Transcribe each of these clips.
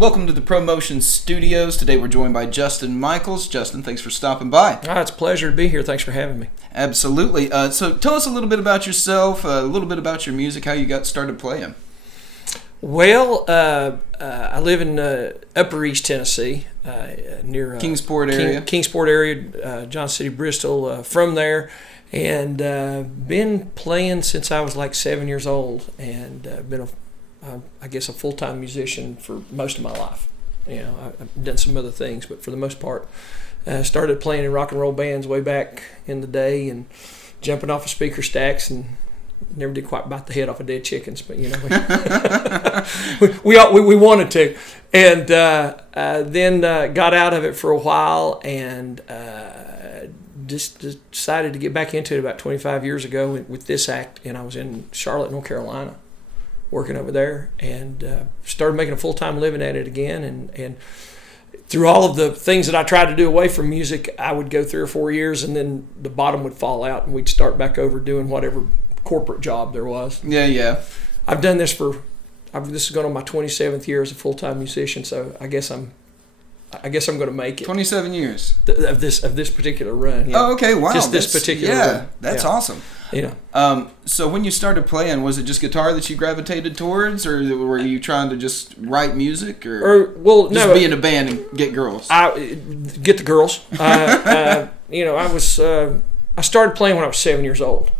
Welcome to the ProMotion Studios. Today we're joined by Justin Mychals. Justin, thanks for stopping by. It's a pleasure to be here. Thanks for having me. Absolutely. So tell us a little bit about yourself, a little bit about your music, how you got started playing. Well, I live in Upper East Tennessee, near Kingsport area. Kingsport area, Johnson City, Bristol. From there, and been playing since I was like 7 years old, and been I guess a full-time musician for most of my life. You know, I've done some other things, but for the most part, started playing in rock and roll bands way back in the day, and jumping off of speaker stacks, and never did quite bite the head off of dead chickens, but you know, we wanted to, and then got out of it for a while, and just decided to get back into it about 25 years ago with this act, and I was in Charlotte, North Carolina, working over there, and started making a full-time living at it again, and through all of the things that I tried to do away from music, I would go 3 or 4 years, and then the bottom would fall out, and we'd start back over doing whatever corporate job there was. Yeah. I've done this this is going on my 27th year as a full-time musician, so I guess I'm going to make it. 27 years of this particular run. Yeah. Oh, okay, wow. Just this particular run. That's awesome. Yeah. So when you started playing, was it just guitar that you gravitated towards, or were you trying to just write music, or just be in a band and get girls? Get the girls. You know, I started playing when I was 7 years old.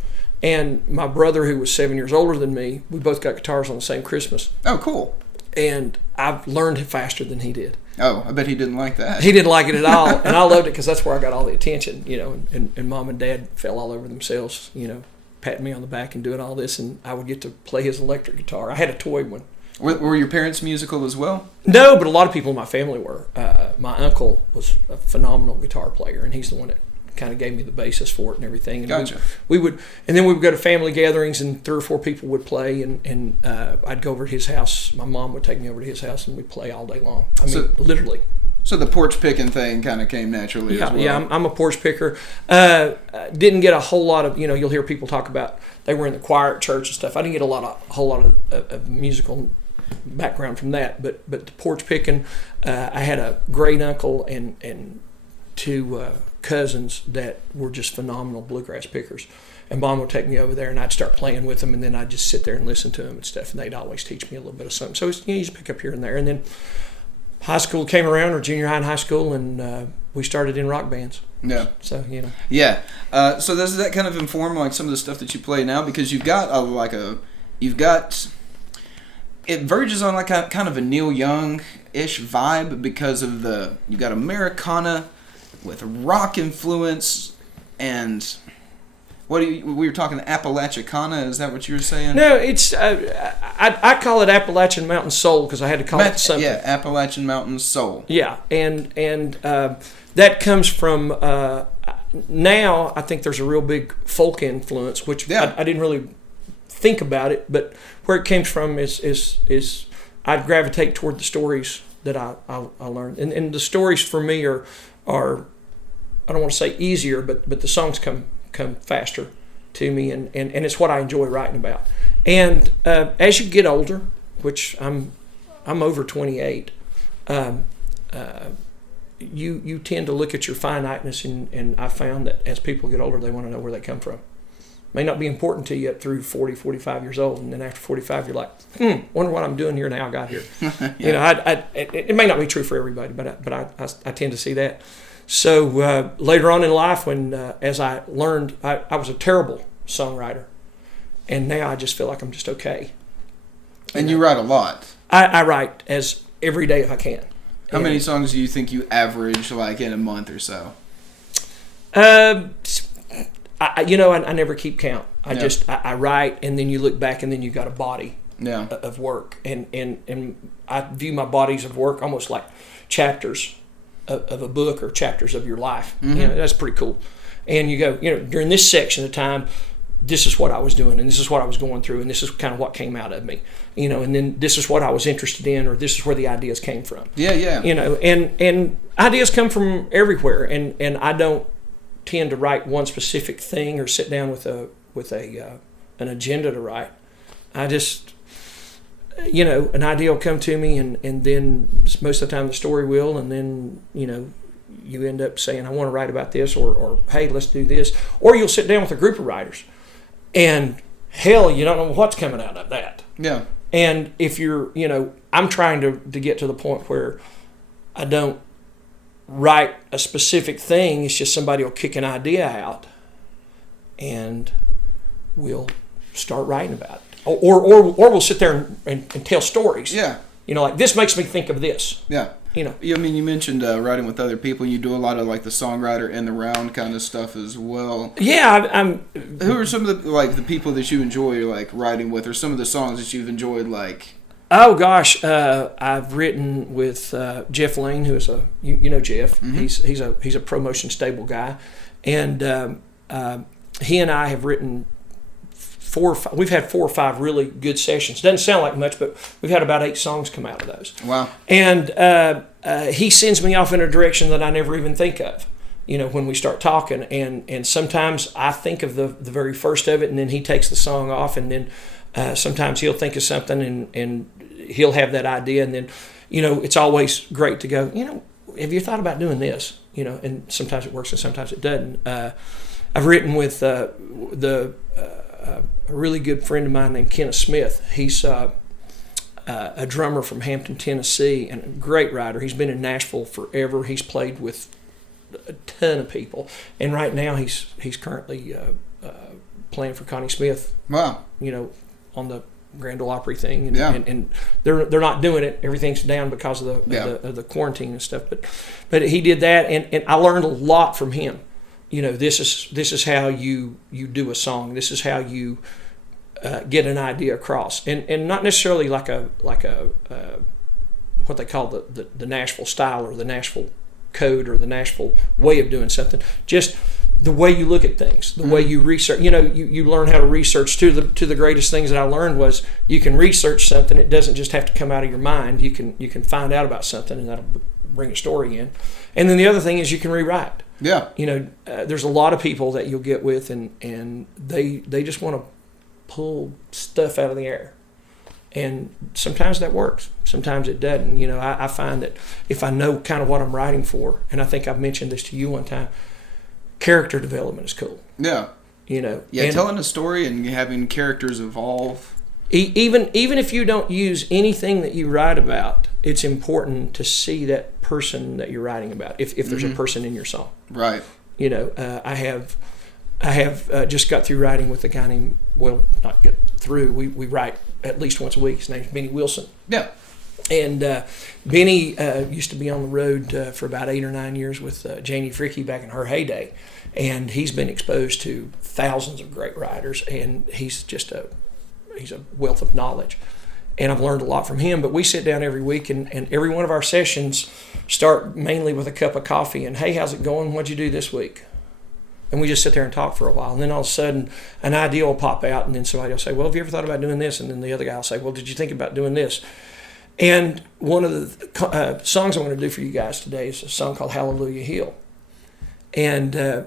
And my brother, who was 7 years older than me, we both got guitars on the same Christmas. Oh, cool. And I've learned it faster than he did. Oh, I bet he didn't like that. He didn't like it at all. And I loved it because that's where I got all the attention, you know. And Mom and Dad fell all over themselves, you know, patting me on the back and doing all this. And I would get to play his electric guitar. I had a toy one. Were your parents musical as well? No, but a lot of people in my family were. My uncle was a phenomenal guitar player, and he's the one that kind of gave me the basis for it and everything. And gotcha. We would go to family gatherings, and 3 or 4 people would play, and I'd go over to his house. My mom would take me over to his house, and we'd play all day long. I mean, literally. So the porch picking thing kind of came naturally as well. Yeah, I'm a porch picker. Didn't get a whole lot of, you know, you'll hear people talk about they were in the choir at church and stuff. I didn't get a whole lot of musical background from that, but the porch picking, I had a great uncle and 2 cousins that were just phenomenal bluegrass pickers, and Mom would take me over there, and I'd start playing with them, and then I'd just sit there and listen to them and stuff, and they'd always teach me a little bit of something. So it's, you know, you just pick up here and there. And then high school came around, or junior high and high school, and we started in rock bands. Yeah. So, you know. Yeah. So does that kind of inform like some of the stuff that you play now? Because you've got it verges on like kind of a Neil Young-ish vibe because of you got Americana with rock influence, and we were talking Apalachicana. Is that what you were saying? No, it's I call it Appalachian Mountain Soul because I had to call it something. Yeah, Appalachian Mountain Soul. Yeah, and that comes from now. I think there's a real big folk influence, which I didn't really think about it, but where it came from is I'd gravitate toward the stories that I learned, and the stories for me are I don't want to say easier, but the songs come faster to me, and it's what I enjoy writing about. And as you get older, which I'm over 28, you tend to look at your finiteness, and I found that as people get older, they want to know where they come from. May not be important to you up through 40, 45 years old, and then after 45, you're like, wonder what I'm doing here and how I got here. Yeah. You know, it may not be true for everybody, but I tend to see that. So later on in life, when as I learned, I was a terrible songwriter, and now I just feel like I'm just okay. And you write a lot. I write as every day if I can. How many songs do you think you average like in a month or so? I never keep count. I write, and then you look back, and then you got a body of work, and I view my bodies of work almost like chapters of a book or chapters of your life. Mm-hmm. You know, that's pretty cool. And you go, you know, during this section of time, this is what I was doing, and this is what I was going through, and this is kind of what came out of me, you know, and then this is what I was interested in, or this is where the ideas came from. Yeah. You know, and ideas come from everywhere, and I don't tend to write one specific thing or sit down with an agenda to write. an idea will come to me, and then most of the time the story will, and then, you end up saying, I want to write about this, or hey, let's do this. Or you'll sit down with a group of writers, and hell, you don't know what's coming out of that. Yeah. And if you're, I'm trying to get to the point where I don't write a specific thing. It's just somebody will kick an idea out, and we'll start writing about it. Or we'll sit there and tell stories. Yeah. Like, this makes me think of this. Yeah. I mean, you mentioned writing with other people. You do a lot of like the songwriter in the round kind of stuff as well. Yeah, Who are some of the people that you enjoy like writing with, or some of the songs that you've enjoyed like? Oh gosh, I've written with Jeff Lane, who is you know Jeff. Mm-hmm. He's a ProMotion stable guy, and he and I have written we've had 4 or 5 really good sessions. Doesn't sound like much, but we've had about 8 songs come out of those. Wow. And he sends me off in a direction that I never even think of, when we start talking. And sometimes I think of the very first of it, and then he takes the song off, and then sometimes he'll think of something, and he'll have that idea. And then, it's always great to go, have you thought about doing this? And sometimes it works and sometimes it doesn't. I've written with a really good friend of mine named Kenneth Smith. He's a drummer from Hampton, Tennessee, and a great writer. He's been in Nashville forever. He's played with a ton of people, and right now he's currently playing for Connie Smith. Wow. On the Grand Ole Opry thing, and they're not doing it. Everything's down because of the quarantine and stuff. But he did that, and I learned a lot from him. This is how you do a song. This is how you get an idea across, and not necessarily like a what they call the Nashville style or the Nashville code or the Nashville way of doing something. Just the way you look at things, the way you research. You learn how to research. To the greatest things that I learned was you can research something. It doesn't just have to come out of your mind. You can find out about something, and that'll bring a story in. And then the other thing is you can rewrite. Yeah. There's a lot of people that you'll get with, and they just want to pull stuff out of the air. And sometimes that works. Sometimes it doesn't. I find that if I know kind of what I'm writing for, and I think I've mentioned this to you one time, character development is cool. Yeah. Telling a story and having characters evolve. Even if you don't use anything that you write about, it's important to see that person that you're writing about. If there's a person in your song, right? I have just got through writing with a guy named not get through. We write at least once a week. His name's Benny Wilson. Yeah. And Benny used to be on the road for about 8 or 9 years with Janie Fricke back in her heyday, and he's been exposed to thousands of great writers, and he's a wealth of knowledge, and I've learned a lot from him. But we sit down every week, and every one of our sessions start mainly with a cup of coffee and, hey, how's it going? What'd you do this week? And we just sit there and talk for a while, and then all of a sudden an idea will pop out, and then somebody will say, well, have you ever thought about doing this? And then the other guy will say, well, did you think about doing this? And one of the songs I'm going to do for you guys today is a song called Hallelujah Hill. And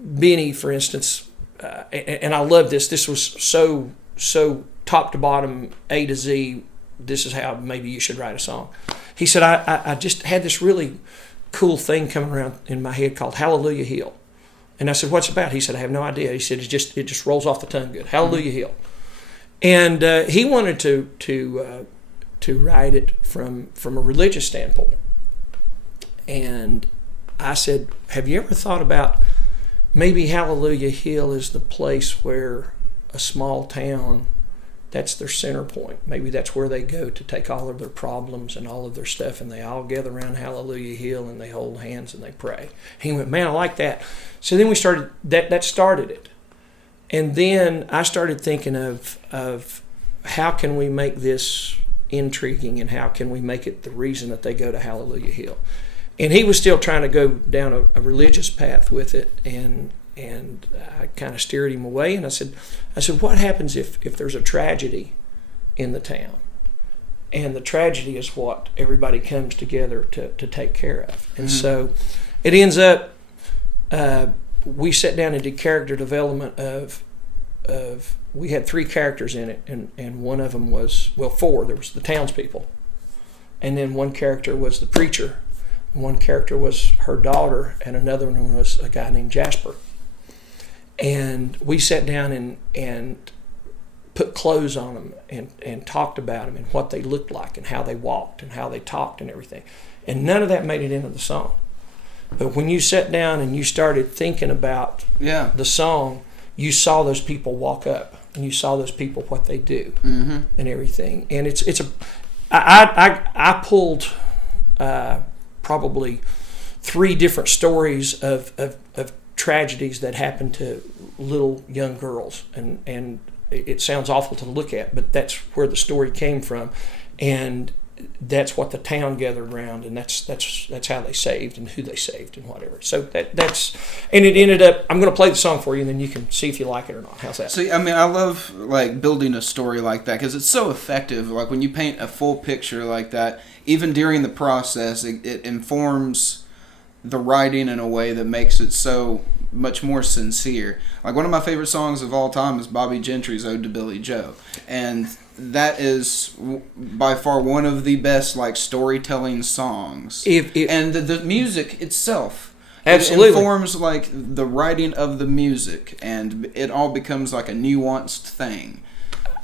Benny, for instance, and I love this. This was so top to bottom, A to Z, this is how maybe you should write a song. He said, I just had this really cool thing coming around in my head called Hallelujah Hill. And I said, what's it about? He said, I have no idea. He said, it just rolls off the tongue good. Hallelujah Hill. And he wanted to write it from a religious standpoint. And I said, have you ever thought about maybe Hallelujah Hill is the place where a small town, that's their center point. Maybe that's where they go to take all of their problems and all of their stuff, and they all gather around Hallelujah Hill and they hold hands and they pray. He went, man, I like that. So then we started, that started it. And then I started thinking of how can we make this intriguing, and how can we make it the reason that they go to Hallelujah Hill. And he was still trying to go down a religious path with it, and I kind of steered him away. And I said, what happens if there's a tragedy in the town? And the tragedy is what everybody comes together to take care of. And so it ends up, we sat down and did character development of we had 3 characters in it, and one of them was, well, 4. There was the townspeople, and then one character was the preacher, one character was her daughter, and another one was a guy named Jasper. And we sat down and put clothes on them and talked about them and what they looked like and how they walked and how they talked and everything. And none of that made it into the song. But when you sat down and you started thinking about the song, you saw those people walk up and you saw those people, what they do and everything. And I pulled probably 3 different stories of tragedies that happened to little young girls, and it sounds awful to look at, but that's where the story came from, and that's what the town gathered around, and that's how they saved and who they saved and whatever. So that's and it ended up. I'm going to play the song for you, and then you can see if you like it or not. How's that? See, I mean, I love like building a story like that because it's so effective. Like when you paint a full picture like that, even during the process, it informs the writing in a way that makes it so much more sincere. Like one of my favorite songs of all time is Bobby Gentry's "Ode to Billy Joe," and that is by far one of the best like storytelling songs. And the music itself, absolutely, it informs like the writing of the music, and it all becomes like a nuanced thing.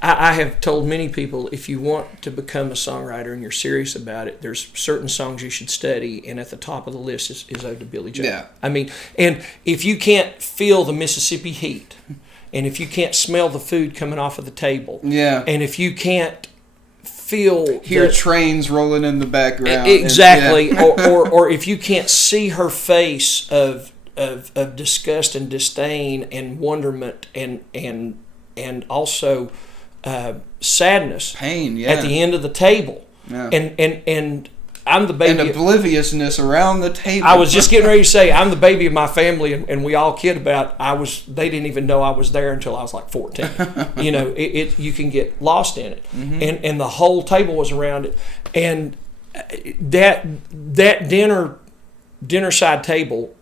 I have told many people, if you want to become a songwriter and you're serious about it, there's certain songs you should study, and at the top of the list is "Ode to Billy Joe." Yeah. I mean, and if you can't feel the Mississippi heat, and if you can't smell the food coming off of the table, and if you can't hear trains rolling in the background, exactly, or if you can't see her face of disgust and disdain and wonderment and also sadness, pain, at the end of the table, and I'm the baby, and obliviousness around the table. I was just getting ready to say I'm the baby of my family, and we all kid about they didn't even know I was there until I was like 14. You know, you can get lost in it, and the whole table was around it, and that dinner side table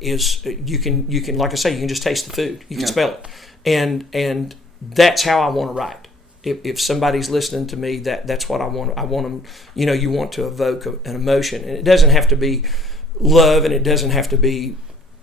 is you can like I say, you can just taste the food, you can smell it, and that's how I want to write. If somebody's listening to me, that's what I want. I want them. You know, you want to evoke an emotion, and it doesn't have to be love, and it doesn't have to be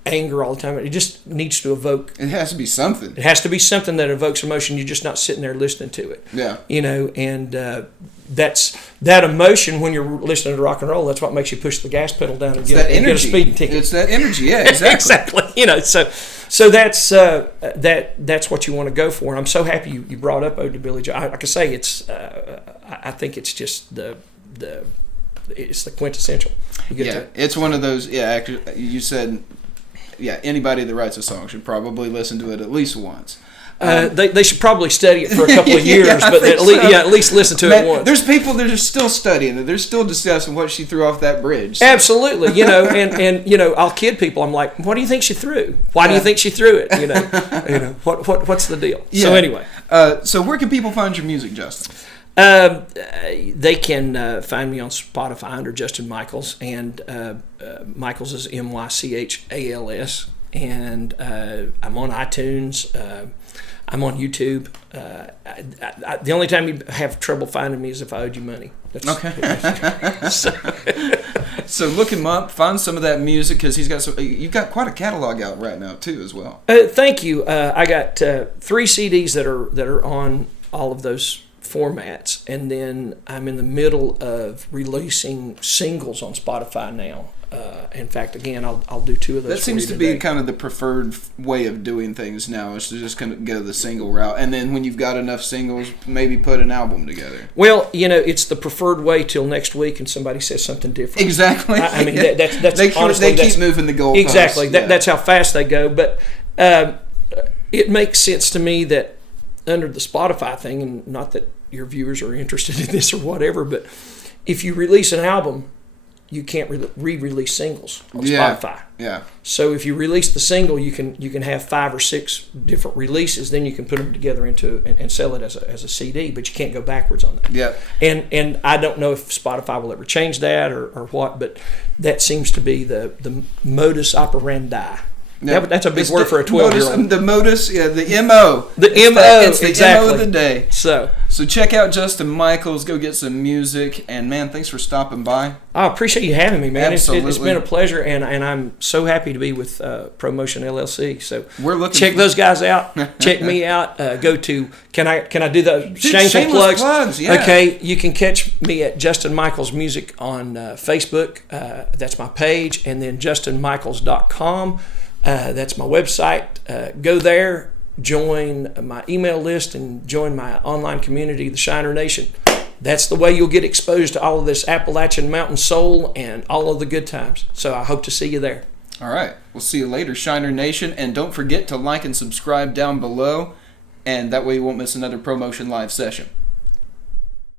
anger all the time. It just needs to evoke. It has to be something. It has to be something that evokes emotion. You're just not sitting there listening to it. Yeah. You know, and that's that emotion when you're listening to rock and roll. That's what makes you push the gas pedal down and get a speeding ticket. It's that energy. Yeah, exactly. Exactly. You know, so that's what you want to go for. And I'm so happy you brought up "Ode to Billy Joe." Like I say, it's I think it's just it's the quintessential. It's one of those. Yeah, actually, you said. Yeah, anybody that writes a song should probably listen to it at least once. They should probably study it for a couple of years, but at least listen to it once. There's people that are still studying it. They're still discussing what she threw off that bridge. So. Absolutely, you know, and you know, I'll kid people. I'm like, what do you think she threw? Why do you think she threw it? You know, what's the deal? Yeah. So anyway, so where can people find your music, Justin? They can find me on Spotify under Justin Mychals, and Mychals is Mychals, and I'm on iTunes. I'm on YouTube. The only time you have trouble finding me is if I owed you money. Okay. So look him up. Find some of that music because you've got quite a catalog out right now too, as well. Thank you. I got 3 CDs that are on all of those formats, and then I'm in the middle of releasing singles on Spotify now. In fact, again, I'll do 2 of those. That seems to be kind of the preferred way of doing things now, is to just kind of go the single route, and then when you've got enough singles, maybe put an album together. Well, you know, it's the preferred way till next week, and somebody says something different. Exactly. I mean, that's honestly, they keep moving the goalposts. Exactly. That's how fast they go. But it makes sense to me that under the Spotify thing, and not that your viewers are interested in this or whatever, but if you release an album, you can't re-release singles on Spotify. Yeah. So if you release the single, you can have 5 or 6 different releases. Then you can put them together into and sell it as a CD. But you can't go backwards on that. Yeah. And I don't know if Spotify will ever change that or what, but that seems to be the modus operandi Yeah. That's a big word for a 12-year-old. The modus, yeah, the MO. It's the exactly. MO of the day. So check out Justin Mychals. Go get some music. And, man, thanks for stopping by. I appreciate you having me, man. Absolutely. It's been a pleasure, and I'm so happy to be with ProMotion LLC. So check those guys out. Check me out. Go to can I do the shameful plugs? Yeah. Okay, you can catch me at Justin Mychals Music on Facebook. That's my page, and then justinmychals.com. That's my website. Go there, join my email list, and join my online community, the Shiner Nation. That's the way you'll get exposed to all of this Appalachian Mountain Soul and all of the good times. So I hope to see you there. All right. We'll see you later, Shiner Nation. And don't forget to like and subscribe down below, and that way you won't miss another ProMotion live session.